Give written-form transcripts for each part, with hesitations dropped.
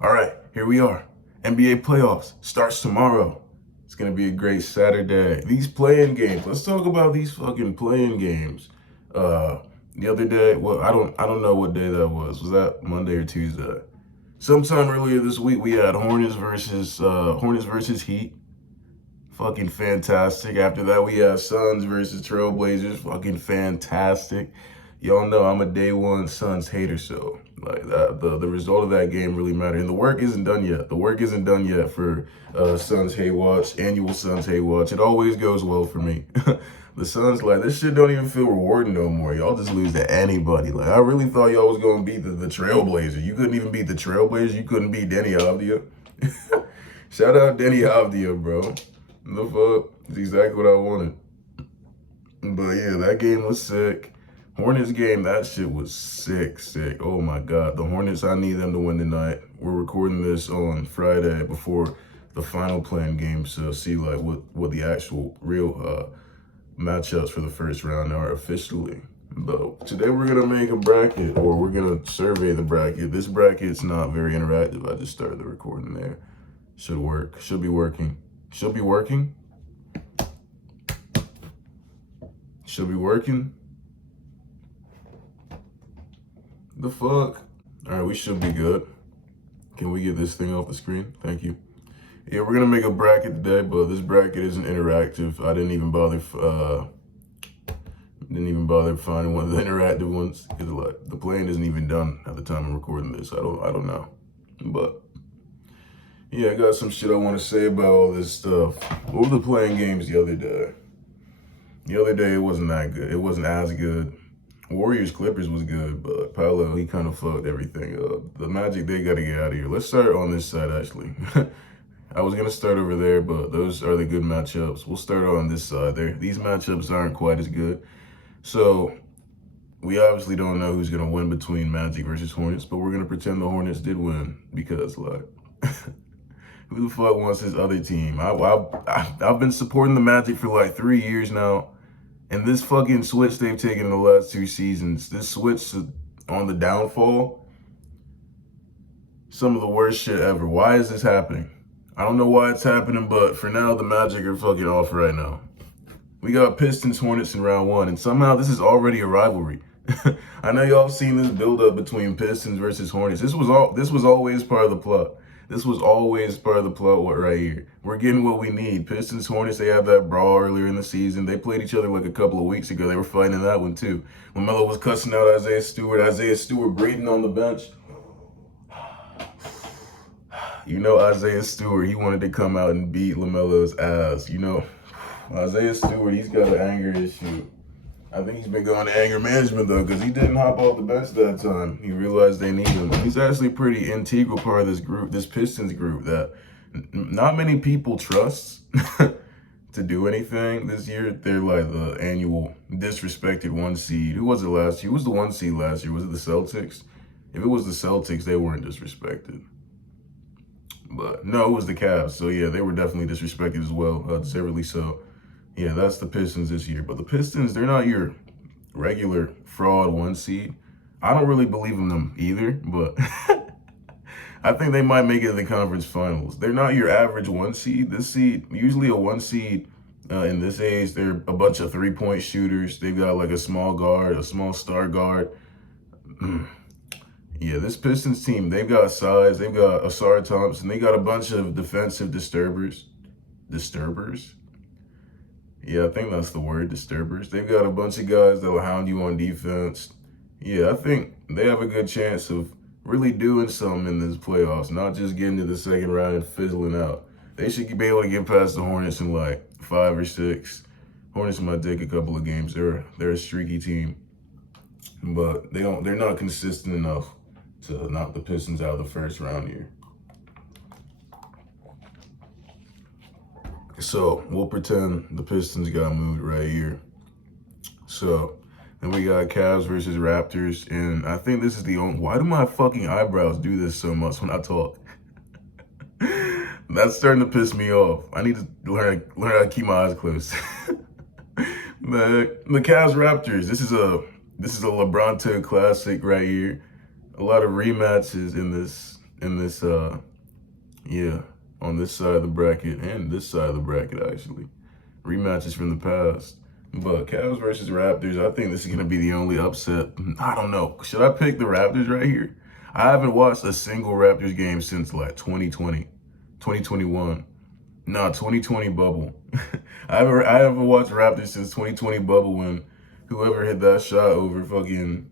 All right, here we are. NBA playoffs starts tomorrow. It's gonna be a great Saturday. These playing games. Let's talk about these fucking playing games. Uh, the other day, well, I don't know what day that was. Was that Monday or Tuesday? Sometime earlier this week, we had Hornets versus Heat. Fucking fantastic. After that, we have Suns versus Trailblazers. Fucking fantastic. Y'all know I'm a day one Suns hater, so like that, the result of that game really mattered. And the work isn't done yet. The work isn't done yet for Suns Hate Watch, annual Suns Hate Watch. It always goes well for me. The Suns, like, this shit don't even feel rewarding no more. Y'all just lose to anybody. Like, I really thought y'all was gonna beat the Trailblazers. You couldn't even beat the Trailblazers. You couldn't beat Denny Avdia. Shout out Denny Avdia, bro. The fuck? It's exactly what I wanted. But yeah, that game was sick. Hornets game, that shit was sick. Oh my God. The Hornets, I need them to win tonight. We're recording this on Friday before the final playing game, so see like what the actual real matchups for the first round are officially. But today we're gonna make a bracket, or we're gonna survey the bracket. This bracket's not very interactive. I just started the recording there. Should work. Should be working. Should be working. Should be working. The fuck? All right, we should be good. Can we get this thing off the screen? Thank you. Yeah, we're gonna make a bracket today, but this bracket isn't interactive. I didn't even bother finding one of the interactive ones because like the playing isn't even done at the time I'm recording this. I don't know, but yeah, I got some shit I want to say about all this stuff. What were the playing games the other day? The other day it wasn't that good. It wasn't as good. Warriors Clippers was good, but Paolo, he kind of fucked everything up. The Magic, they got to get out of here. Let's start on this side, actually. I was going to start over there, but those are the good matchups. We'll start on this side there. These matchups aren't quite as good. So we obviously don't know who's going to win between Magic versus Hornets, but we're going to pretend the Hornets did win because, like, who the fuck wants this other team? I've been supporting the Magic for like 3 years now. And this fucking switch they've taken in the last 2 seasons, this switch on the downfall, some of the worst shit ever. Why is this happening? I don't know why it's happening, but for now, the Magic are fucking off right now. We got Pistons Hornets in round 1, and somehow this is already a rivalry. I know y'all seen this build-up between Pistons versus Hornets. This was always part of the plot. This was always part of the plot right here. We're getting what we need. Pistons, Hornets, they had that brawl earlier in the season. They played each other like a couple of weeks ago. They were fighting in that one too. When Melo was cussing out Isaiah Stewart breathing on the bench. You know Isaiah Stewart, he wanted to come out and beat LaMelo's ass. You know, Isaiah Stewart, he's got an anger issue. I think he's been going to anger management, though, because he didn't hop off the bench that time. He realized they need him. He's actually a pretty integral part of this group, this Pistons group, that not many people trust to do anything this year. They're like the annual disrespected 1 seed. Who was it last year? Who was the 1 seed last year? Was it the Celtics? If it was the Celtics, they weren't disrespected. But no, it was the Cavs. So, yeah, they were definitely disrespected as well, deservedly so. Yeah, that's the Pistons this year. But the Pistons, they're not your regular fraud 1 seed. I don't really believe in them either, but I think they might make it to the conference finals. They're not your average 1 seed. This seed, usually a 1 seed in this age, they're a bunch of 3-point shooters. They've got like a small guard, a small star guard. Yeah, this Pistons team, they've got size. They've got Asar Thompson. They got a bunch of defensive disturbers. Disturbers? Yeah, I think that's the word, disturbers. They've got a bunch of guys that'll hound you on defense. Yeah, I think they have a good chance of really doing something in this playoffs, not just getting to the second round and fizzling out. They should be able to get past the Hornets in like 5 or 6. Hornets might take a couple of games. They're a streaky team, but they're not consistent enough to knock the Pistons out of the first round here. So we'll pretend the Pistons got moved right here. So then we got Cavs versus Raptors, and I think this is the only. Why do my fucking eyebrows do this so much when I talk? That's starting to piss me off. I need to learn how to keep my eyes closed. The Cavs Raptors. This is a LeBronto classic right here. A lot of rematches in this in this, yeah, on this side of the bracket and this side of the bracket, actually. Rematches from the past. But Cavs versus Raptors, I think this is going to be the only upset. I don't know. Should I pick the Raptors right here? I haven't watched a single Raptors game since like 2020, 2021. Nah, 2020 bubble. I haven't watched Raptors since 2020 bubble when whoever hit that shot over fucking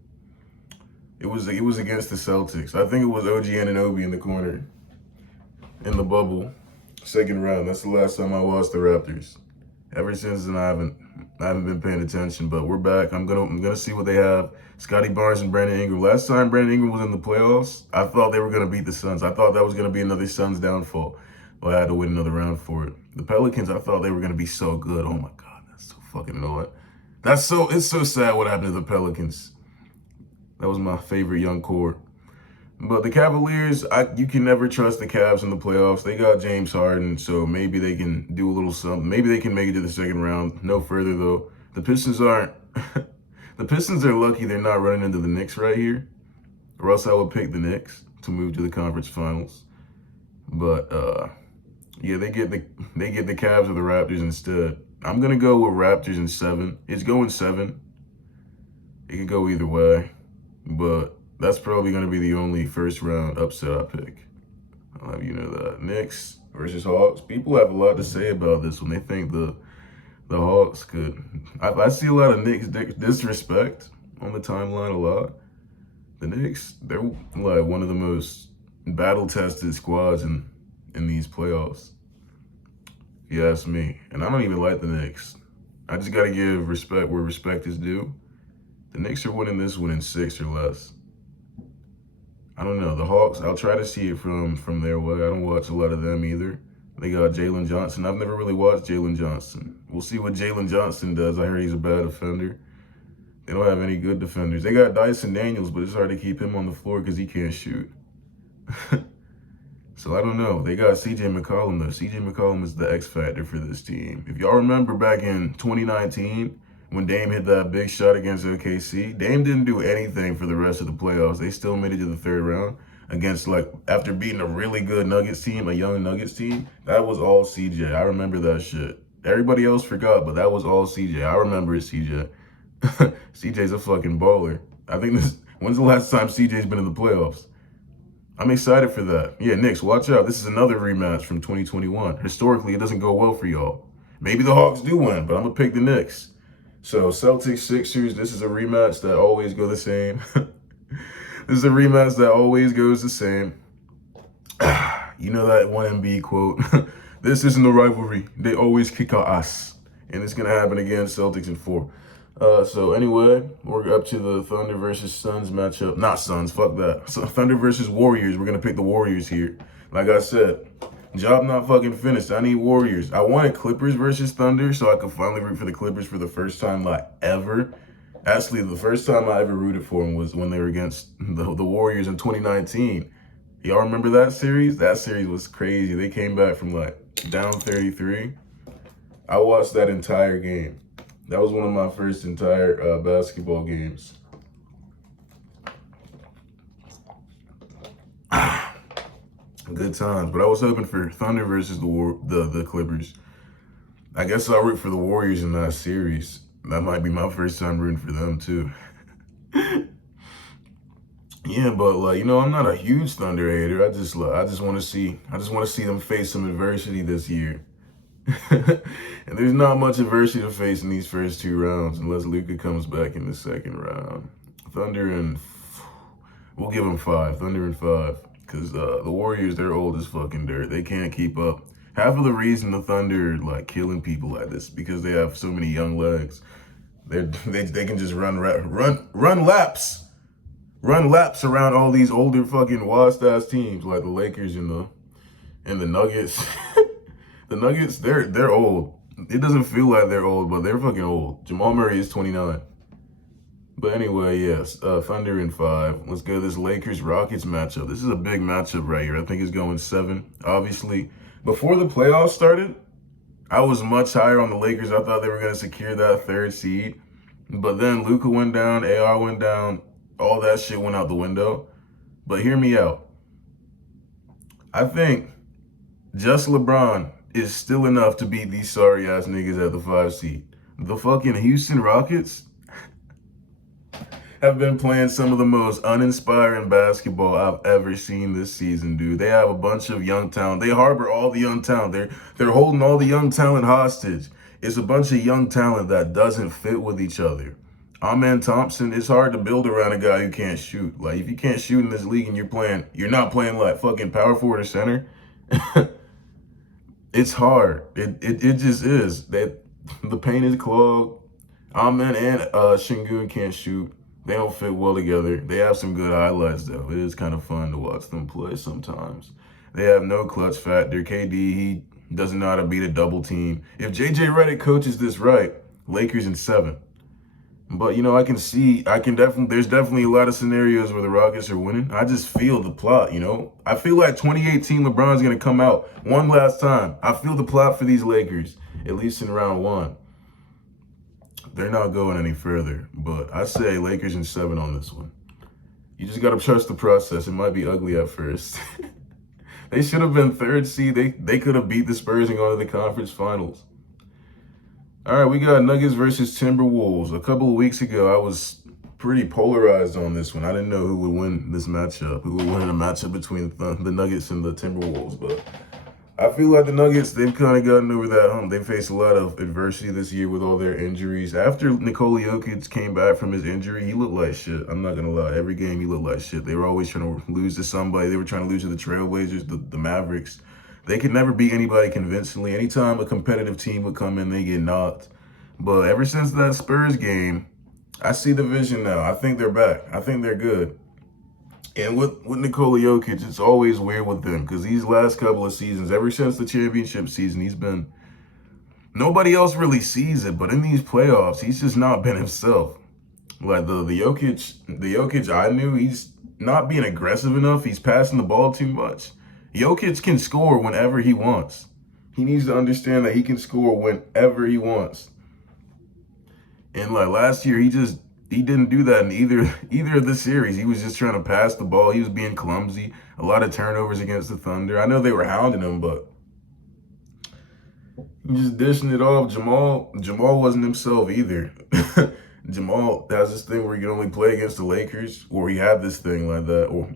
it was against the Celtics. I think it was OG Anunoby in the corner in the bubble, second round. That's the last time I watched the Raptors. Ever since then, I haven't been paying attention. But we're back. I'm gonna see what they have. Scotty Barnes and Brandon Ingram. Last time Brandon Ingram was in the playoffs, I thought they were gonna beat the Suns. I thought that was gonna be another Suns downfall. But I had to wait another round for it. The Pelicans, I thought they were gonna be so good. Oh my God, that's so fucking annoying. It's so sad what happened to the Pelicans. That was my favorite young core. But the Cavaliers, you can never trust the Cavs in the playoffs. They got James Harden, so maybe they can do a little something. Maybe they can make it to the second round. No further, though. The Pistons aren't. The Pistons are lucky they're not running into the Knicks right here, or else I would pick the Knicks to move to the conference finals. But yeah, they get the Cavs or the Raptors instead. I'm gonna go with Raptors in 7. It's going 7. It could go either way, but that's probably going to be the only first round upset I pick. I'll have you know that. Knicks versus Hawks. People have a lot to say about this when they think the Hawks could. I see a lot of Knicks disrespect on the timeline a lot. The Knicks, they're like one of the most battle-tested squads in these playoffs, if you ask me. And I don't even like the Knicks. I just got to give respect where respect is due. The Knicks are winning this one in 6 or less. I don't know. The Hawks, I'll try to see it from their way. I don't watch a lot of them either. They got Jalen Johnson. I've never really watched Jalen Johnson. We'll see what Jalen Johnson does. I heard he's a bad defender. They don't have any good defenders. They got Dyson Daniels, but it's hard to keep him on the floor because he can't shoot. So I don't know. They got CJ McCollum, though. CJ McCollum is the X factor for this team. If y'all remember back in 2019, when Dame hit that big shot against OKC, Dame didn't do anything for the rest of the playoffs. They still made it to the third round against, like, after beating a really good Nuggets team, a young Nuggets team. That was all CJ. I remember that shit. Everybody else forgot, but that was all CJ. I remember it, CJ. CJ's a fucking baller. I think when's the last time CJ's been in the playoffs? I'm excited for that. Yeah, Knicks, watch out. This is another rematch from 2021. Historically, it doesn't go well for y'all. Maybe the Hawks do win, but I'm going to pick the Knicks. So Celtics, Sixers, this is a rematch that always go the same. This is a rematch that always goes the same. You know that one MB quote? This isn't a rivalry. They always kick our ass. And it's going to happen again, Celtics in 4. So anyway, we're up to the Thunder versus Suns matchup. Not Suns, fuck that. So Thunder versus Warriors. We're going to pick the Warriors here. Like I said, job not fucking finished. I need Warriors. I wanted Clippers versus Thunder so I could finally root for the Clippers for the first time like ever. Actually, the first time I ever rooted for them was when they were against the Warriors in 2019. Y'all remember that series? That series was crazy. They came back from like down 33. I watched that entire game. That was one of my first entire basketball games. Good times, but I was hoping for Thunder versus the Clippers. I guess I'll root for the Warriors in that series. That might be my first time rooting for them too. Yeah, but like, you know, I'm not a huge Thunder hater. I just want to see them face some adversity this year. And there's not much adversity to face in these first 2 rounds unless Luka comes back in the second round. We'll give them 5. Thunder and 5. Because the Warriors, they're old as fucking dirt. They can't keep up. Half of the reason the Thunder are like killing people like this because they have so many young legs. They can just run laps. Run laps around all these older fucking washed-ass teams like the Lakers and the Nuggets. The Nuggets, they're old. It doesn't feel like they're old, but they're fucking old. Jamal Murray is 29. But anyway, yes, Thunder in 5. Let's go to this Lakers-Rockets matchup. This is a big matchup right here. I think it's going 7. Obviously, before the playoffs started, I was much higher on the Lakers. I thought they were going to secure that 3rd seed. But then Luka went down, AR went down, all that shit went out the window. But hear me out. I think just LeBron is still enough to beat these sorry ass niggas at the 5 seed. The fucking Houston Rockets have been playing some of the most uninspiring basketball I've ever seen this season, dude. They have a bunch of young talent. They harbor all the young talent. They're holding all the young talent hostage. It's a bunch of young talent that doesn't fit with each other. Amen Thompson, it's hard to build around a guy who can't shoot. Like, if you can't shoot in this league and you're not playing like fucking power forward or center, it's hard. It just is. That the paint is clogged. Amen and Shingun can't shoot. They don't fit well together. They have some good highlights, though. It is kind of fun to watch them play sometimes. They have no clutch factor. KD, he doesn't know how to beat a double team. If JJ Redick coaches this right, Lakers in 7. But, there's definitely a lot of scenarios where the Rockets are winning. I just feel the plot, I feel like 2018 LeBron's going to come out one last time. I feel the plot for these Lakers, at least in round 1. They're not going any further, but I say Lakers in 7 on this one. You just got to trust the process. It might be ugly at first. They should have been 3rd seed. They could have beat the Spurs and gone to the conference finals. All right, we got Nuggets versus Timberwolves. A couple of weeks ago, I was pretty polarized on this one. I didn't know who would win this matchup, who would win in a matchup between the Nuggets and the Timberwolves, but I feel like the Nuggets, they've kind of gotten over that hump. They faced a lot of adversity this year with all their injuries. After Nikola Jokic came back from his injury, he looked like shit. I'm not going to lie. Every game, he looked like shit. They were always trying to lose to somebody. They were trying to lose to the Trailblazers, the Mavericks. They could never beat anybody convincingly. Anytime a competitive team would come in, they get knocked. But ever since that Spurs game, I see the vision now. I think they're back. I think they're good. And with Nikola Jokic, it's always weird with them because these last couple of seasons, ever since the championship season, nobody else really sees it, but in these playoffs, he's just not been himself. Like the Jokic I knew, he's not being aggressive enough. He's passing the ball too much. Jokic can score whenever he wants. He needs to understand that he can score whenever he wants. And like last year, he didn't do that in either of the series. He was just trying to pass the ball. He was being clumsy. A lot of turnovers against the Thunder. I know they were hounding him, but he just dishing it off. Jamal wasn't himself either. Jamal has this thing where he can only play against the Lakers, or he had this thing like that, or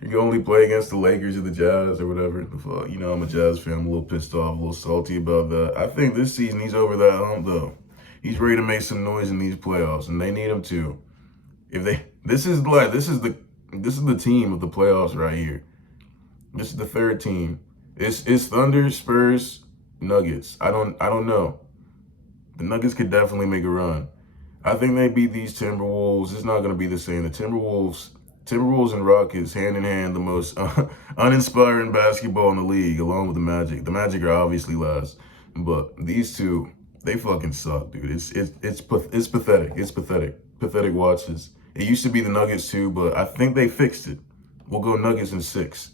you can only play against the Lakers or the Jazz or whatever. I'm a Jazz fan. I'm a little pissed off, a little salty about that. I think this season he's over that hump though. He's ready to make some noise in these playoffs, and they need him to. This is the team of the playoffs right here. This is the 3rd team. It's Thunder, Spurs, Nuggets. I don't know. The Nuggets could definitely make a run. I think they beat these Timberwolves. It's not going to be the same. The Timberwolves and Rockets, hand in hand, the most uninspiring basketball in the league, along with the Magic. The Magic are obviously last, but these two, they fucking suck, dude. It's pathetic. It's pathetic. Pathetic watches. It used to be the Nuggets too, but I think they fixed it. We'll go Nuggets in 6.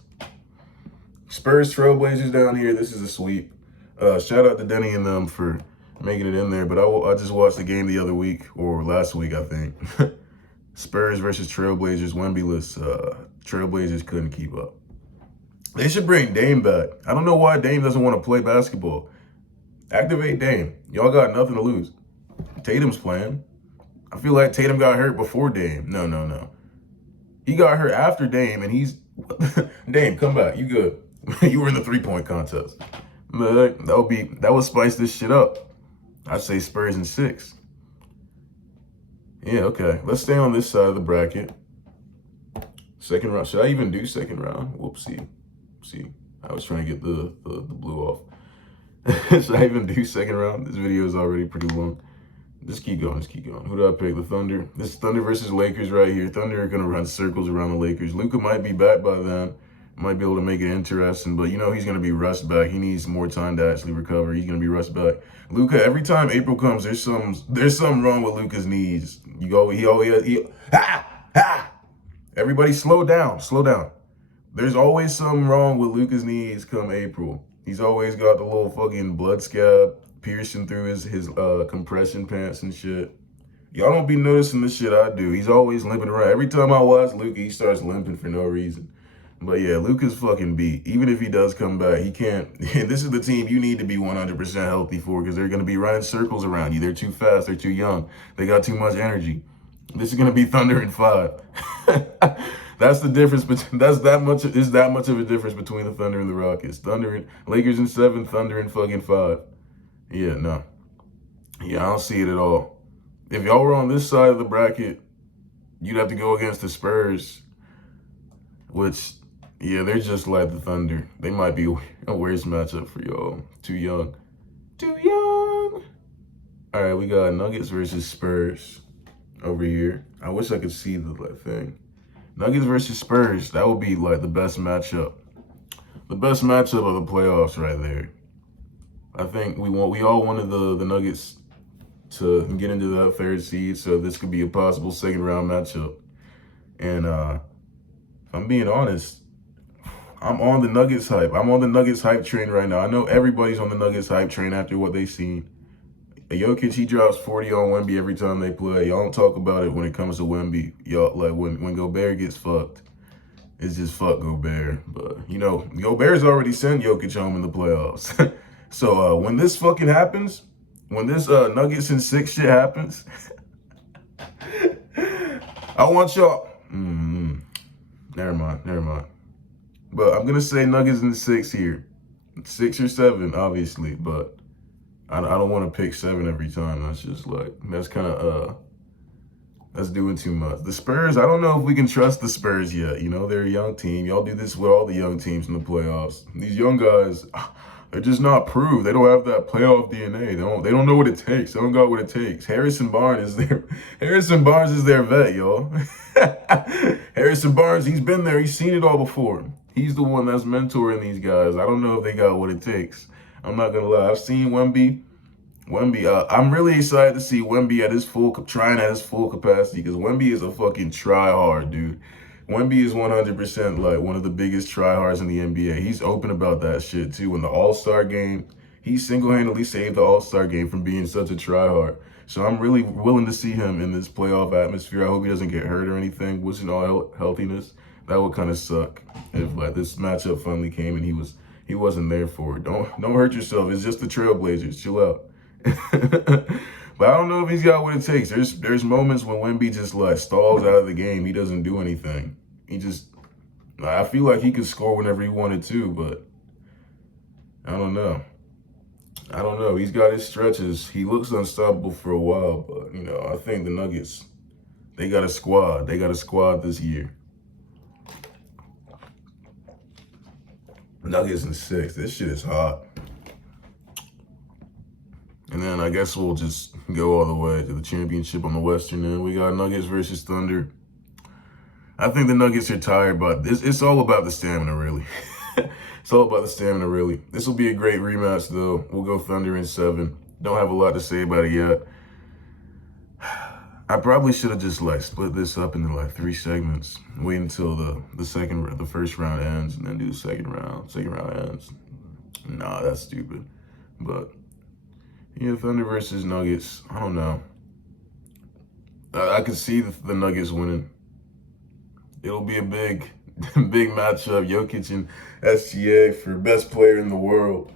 Spurs Trailblazers down here. This is a sweep. Shout out to Denny and them for making it in there. But I just watched the game the other week, or last week, I think. Spurs versus Trailblazers, Wemby-less. Trailblazers couldn't keep up. They should bring Dame back. I don't know why Dame doesn't want to play basketball. Activate Dame. Y'all got nothing to lose. Tatum's playing. I feel like Tatum got hurt before Dame. No. He got hurt after Dame, and he's... Dame, come back. You good. You were in the 3-point contest. But that would spice this shit up. I'd say Spurs in 6. Yeah, okay. Let's stay on this side of the bracket. Second round. Should I even do second round? Whoopsie. See, I was trying to get the blue off. Should I even do second round? This video is already pretty long. Just keep going. Who do I pick? The Thunder. This is Thunder versus Lakers right here. Thunder are going to run circles around the Lakers. Luka might be back by then. Might be able to make it interesting, but he's going to be rushed back. He needs more time to actually recover. He's going to be rushed back. Luka, every time April comes, there's something wrong with Luka's knees. Everybody slow down. There's always something wrong with Luka's knees come April. He's always got the little fucking blood scab piercing through his compression pants and shit. Y'all don't be noticing the shit I do. He's always limping around. Every time I watch Luka, he starts limping for no reason. But yeah, Luka's fucking beat. Even if he does come back, he can't. This is the team you need to be 100% healthy for because they're going to be running circles around you. They're too fast. They're too young. They got too much energy. This is going to be Thunder in 5. That's the difference. That's that much. Is that much of a difference between the Thunder and the Rockets? Thunder and Lakers in 7. Thunder in fucking 5. Yeah, no. Yeah, I don't see it at all. If y'all were on this side of the bracket, you'd have to go against the Spurs, which. Yeah, they're just like the Thunder. They might be a worse matchup for y'all. Too young. Too young. All right, we got Nuggets versus Spurs over here. I wish I could see the thing. Nuggets versus Spurs. That would be like the best matchup. The best matchup of the playoffs right there. I think we all wanted the Nuggets to get into that third seed, so this could be a possible second round matchup. And if I'm being honest, I'm on the Nuggets hype. I'm on the Nuggets hype train right now. I know everybody's on the Nuggets hype train after what they've seen. Jokic, he drops 40 on Wemby every time they play. Y'all don't talk about it when it comes to Wemby. Y'all, like, when Gobert gets fucked, it's just fuck Gobert. But, you know, Gobert's already sent Jokic home in the playoffs. So, when this fucking happens, when this Nuggets in 6 shit happens, I want y'all... Never mind. But I'm going to say Nuggets in 6 here. 6 or 7, obviously. But I don't want to pick 7 every time. That's just like, that's kind of, that's doing too much. The Spurs, I don't know if we can trust the Spurs yet. You know, they're a young team. Y'all do this with all the young teams in the playoffs. These young guys, they're just not proved. They don't have that playoff DNA. They don't know what it takes. They don't got what it takes. Harrison Barnes is their vet, y'all. Harrison Barnes, he's been there. He's seen it all before. He's the one that's mentoring these guys. I don't know if they got what it takes. I'm not going to lie. I've seen Wemby. I'm really excited to see Wemby trying at his full capacity because Wemby is a fucking try-hard, dude. Wemby is 100% like one of the biggest try-hards in the NBA. He's open about that shit, too. In the All-Star game, he single-handedly saved the All-Star game from being such a try-hard. So I'm really willing to see him in this playoff atmosphere. I hope he doesn't get hurt or anything. Wishing all healthiness. That would kind of suck if like this matchup finally came and he wasn't there for it. Don't hurt yourself. It's just the Trailblazers. Chill out. But I don't know if he's got what it takes. There's moments when Wemby just like stalls out of the game. He doesn't do anything. I feel like he could score whenever he wanted to, but I don't know. He's got his stretches. He looks unstoppable for a while, but you know, I think the Nuggets, they got a squad. They got a squad this year. Nuggets in 6. This shit is hot. And then I guess we'll just go all the way to the championship on the Western end. We got Nuggets versus Thunder. I think the Nuggets are tired, but it's all about the stamina, really. It's all about the stamina, really. This will be a great rematch, though. We'll go Thunder in 7. Don't have a lot to say about it yet. I probably should have just like split this up into like 3 segments. Wait until the first round ends and then do the second round. Second round ends. Nah, that's stupid. But yeah, Thunder versus Nuggets. I don't know. I could see the Nuggets winning. It'll be a big matchup. Jokic and SGA for best player in the world.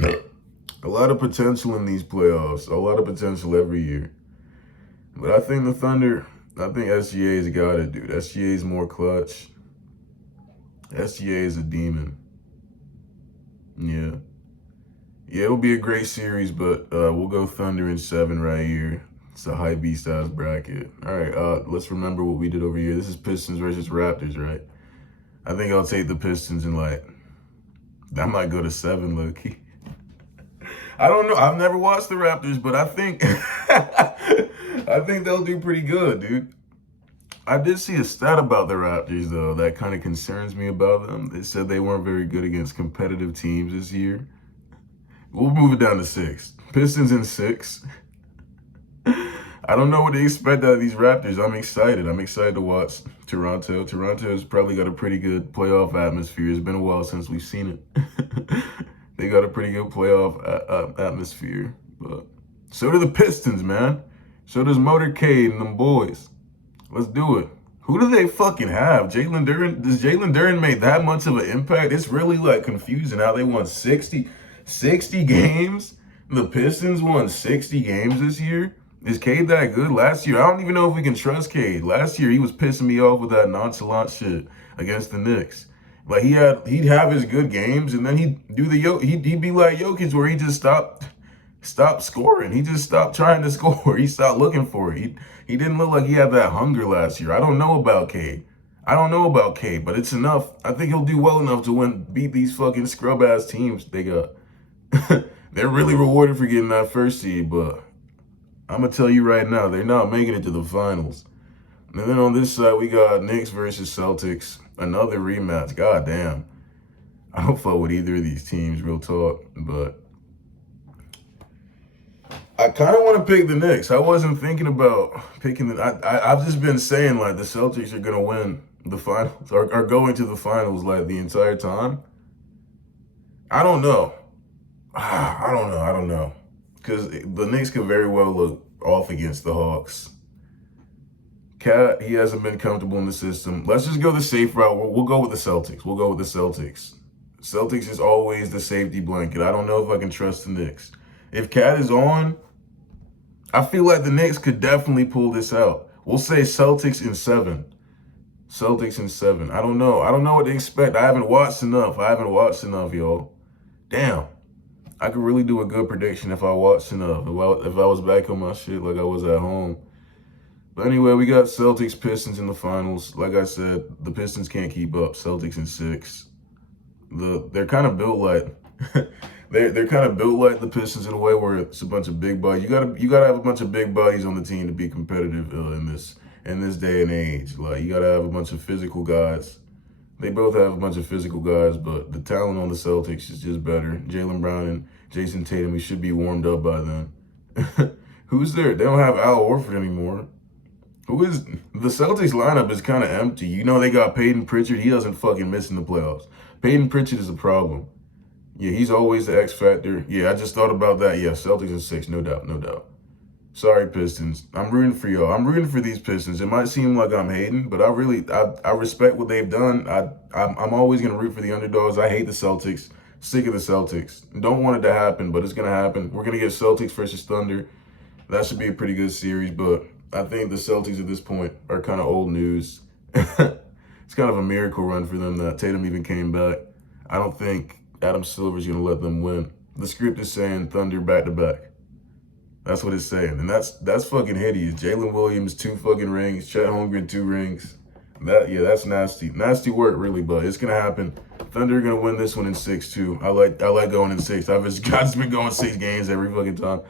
A lot of potential in these playoffs. A lot of potential every year. But I think SGA's got it, dude. SGA's more clutch. SGA is a demon. Yeah. Yeah, it'll be a great series, but we'll go Thunder in 7 right here. It's a high B-size bracket. All right, let's remember what we did over here. This is Pistons versus Raptors, right? I think I'll take the Pistons and I might go to 7, low-key. I don't know. I've never watched the Raptors, but I think I think they'll do pretty good, dude. I did see a stat about the Raptors, though, that kind of concerns me about them. They said they weren't very good against competitive teams this year. We'll move it down to 6. Pistons in 6. I don't know what to expect out of these Raptors. I'm excited. I'm excited to watch Toronto. Toronto's probably got a pretty good playoff atmosphere. It's been a while since we've seen it. They got a pretty good playoff atmosphere. But so do the Pistons, man. So does Motorcade and them boys. Let's do it. Who do they fucking have? Jalen Duren? Does Jalen Duren make that much of an impact? It's really like confusing how they won 60 games. The Pistons won 60 games this year. Is Cade that good? Last year, I don't even know if we can trust Cade. Last year, he was pissing me off with that nonchalant shit against the Knicks. Like he'd have his good games, and then he'd do he'd be like Jokic, where he just stopped scoring. He just stopped trying to score. He stopped looking for it. He didn't look like he had that hunger last year. I don't know about Cade. But it's enough. I think he'll do well enough to beat these fucking scrub ass teams they got. They're really rewarded for getting that first seed, but I'm gonna tell you right now, they're not making it to the finals. And then on this side, we got Knicks versus Celtics. Another rematch. God damn. I don't fuck with either of these teams, real talk, but I kind of want to pick the Knicks. I wasn't thinking about picking I've just been saying like the Celtics are gonna win the finals, or are going to the finals like the entire time. I don't know. I don't know. Because the Knicks could very well look off against the Hawks. Cat, he hasn't been comfortable in the system. Let's just go the safe route. We'll go with the Celtics. Celtics is always the safety blanket. I don't know if I can trust the Knicks. If Cat is on, I feel like the Knicks could definitely pull this out. We'll say Celtics in 7. I don't know. I don't know what to expect. I haven't watched enough, y'all. Damn. I could really do a good prediction if I watched enough. If I was back on my shit like I was at home. But anyway, we got Celtics, Pistons in the finals. Like I said, the Pistons can't keep up. Celtics in 6. They're kind of built like they're kind of built like the Pistons in a way where it's a bunch of big bodies. You gotta have a bunch of big bodies on the team to be competitive in this day and age. Like you gotta have a bunch of physical guys. They both have a bunch of physical guys, but the talent on the Celtics is just better. Jaylen Brown and Jason Tatum, we should be warmed up by then. Who's there? They don't have Al Horford anymore. The Celtics lineup is kind of empty. You know they got Peyton Pritchard. He doesn't fucking miss in the playoffs. Peyton Pritchard is a problem. Yeah, he's always the X factor. Yeah, I just thought about that. Yeah, Celtics in 6, no doubt. Sorry, Pistons. I'm rooting for y'all. I'm rooting for these Pistons. It might seem like I'm hating, but I respect what they've done. I'm always gonna root for the underdogs. I hate the Celtics. Sick of the Celtics. Don't want it to happen, but it's gonna happen. We're gonna get Celtics versus Thunder. That should be a pretty good series, but I think the Celtics at this point are kind of old news. It's kind of a miracle run for them that Tatum even came back. I don't think Adam Silver's going to let them win. The script is saying Thunder back-to-back. That's what it's saying. And that's fucking hideous. Jalen Williams, 2 fucking rings. Chet Holmgren, 2 rings. That's nasty. Nasty work, really, but it's going to happen. Thunder are going to win this one in 6, too. I like going in 6. I've just been going 6 games every fucking time.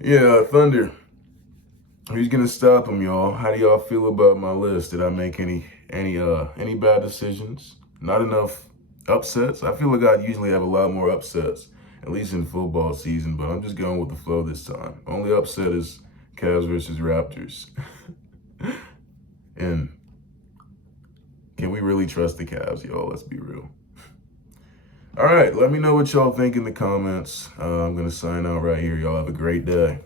Yeah, Thunder. Who's gonna stop him, y'all? How do y'all feel about my list? Did I make any bad decisions? Not enough upsets? I feel like I usually have a lot more upsets, at least in football season, but I'm just going with the flow this time. Only upset is Cavs versus Raptors. And can we really trust the Cavs, y'all? Let's be real. All right, let me know what y'all think in the comments. I'm gonna sign out right here. Y'all have a great day.